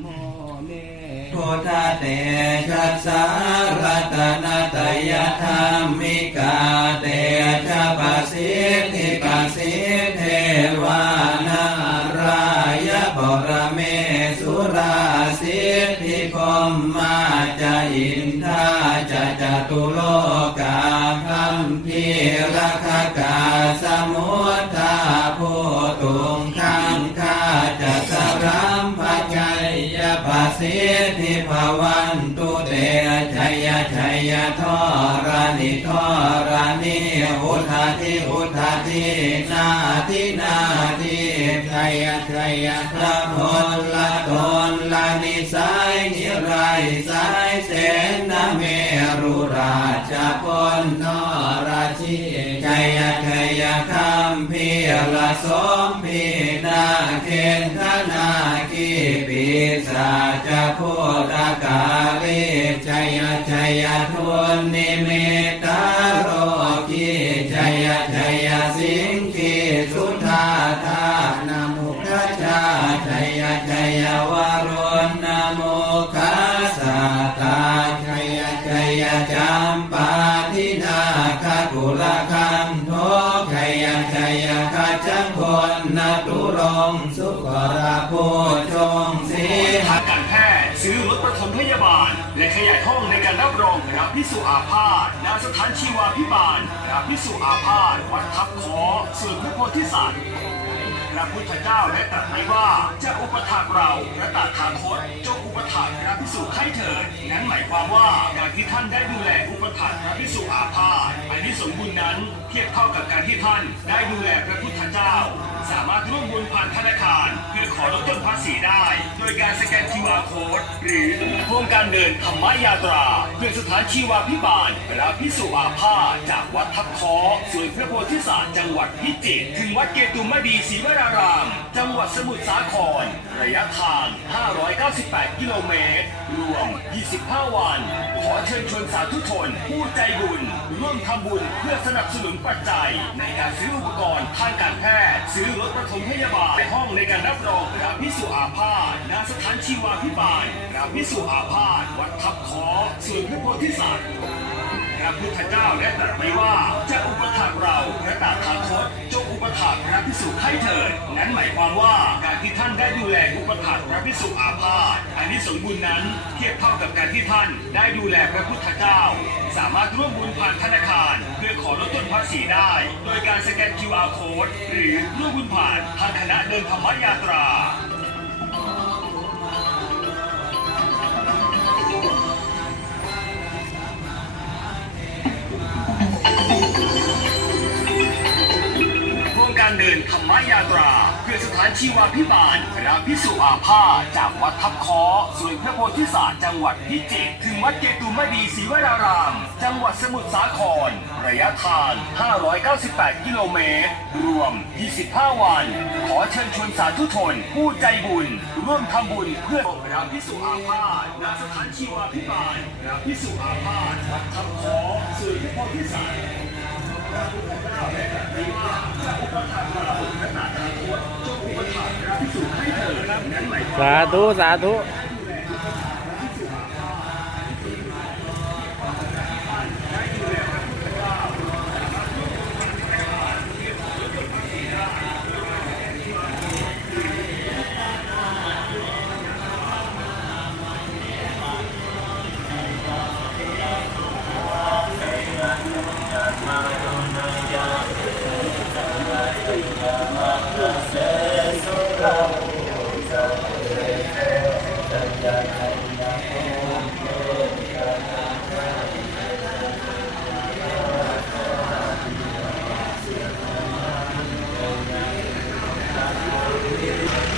โมเมพุทธเตชัสสารัตนตยธรรมิกาเตชะปสิทธิปะสิเทวานารายบรเมสุราสิทธิคมมาจะอินทาจะจตุโล สิทธิภวันตุเตชัยชัยทอรานิทอรานิอุทาทิอุทาทินาทินาทิชัยชัยพระพลละตนละนิสัยนิไรสายเสนาเมรุราชพลนราชีชัยชัยคำพีละสมพีนาเคนทนาคี ปีศาจพุทธกาลิชัยชัยทุนนิมิตาโรกีชัยชัยสิงคีสุธาธานามุขชาชัยชัยวารุณนามุขาสาตาชัยชัยจำปาทินาคกุลคันโทชัยชัยคาจังคนนตุรงสุขราโพชง พยาบาล และขยายห้องในการรับรองรับพิสุอาพาธณสถานชีวาพิบาลรับพิสุอาพาธวัดทับคอส่วนพระโพธิสัตว์พระพุทธเจ้าได้ตรัสไว้ว่าจะอุปถากเราพระตาถาคตจงอุปถากพระพิสุให้เถิดนั้นหมายความว่าการที่ท่านได้ดูแลอุปถากพระพิสุอาพาธอันนี้สมบูรณ์นั้นเทียบเท่ากับการที่ท่านได้ดูแลพระพุทธเจ้า สามารถร่วมบุญผ่านธนาคารเพื่อ ขอลดต้นภาษีได้ โดยการสแกน QR code หรือโครงการเดินธรรมยาตราเพื่อสถานชีวาพิบาลพระพิสุอาพาจากวัดทับคอส่วนพระโพธิสัตว์จังหวัดพิจิตรถึงวัดเกตุมดีศรีวราราม จังหวัดสมุทรสาคร ระยะทาง 598 กิโลเมตร รวม 25 วัน ขอเชิญชวนสาธุชน ผู้ใจบุญ ร่วมทำบุญเพื่อสนับสนุนปัจจัย ในการซื้ออุปกรณ์ทางการแพทย์ ซื้อรถประถมพยาบาลในห้องในการรับรองพระพิสุอาพาธณสถานชีวาพิบาลพระพิสุอาพาธวัดทับขอส่วนพระโพธิสัตว์ พระพุทธเจ้าได้ตรัสไว้ว่าจะอุปถัมภ์เราพระตถาคตจงอุปถัมภ์พระพิสุให้เถิดนั้นหมายความว่าการที่ท่านได้ดูแลอุปถัมภ์พระพิสุอาพาธอันนี้สมบูรณ์นั้นเทียบเท่ากับการที่ท่านได้ดูแลพระพุทธเจ้า สามารถร่วมบุญผ่านธนาคาร เพื่อขอลดต้นภาษีได้ โดยการสแกน QR code หรือร่วมบุญผ่านทางคณะเดินธรรมยาตรา เดินธรรมยาตรา เพื่อสถานชีวาพิบาลพระพิสุอาภาจากวัดทับคอส่วนพระโพธิสัตว์จังหวัดพิจิตรถึงวัดเกตุมดีศรีวราราม จังหวัดสมุทรสาคร ระยะทาง 598 กิโลเมตร รวม 25 วัน ขอเชิญชวนสาธุชน ผู้ใจบุญ ร่วมทำบุญเพื่อพระพิสุอาภาณสถานชีวาพิบาลพระพิสุอาภาวัดทับคอส่วนพระโพธิสัตว์ สาธุ สาธุ Yeah.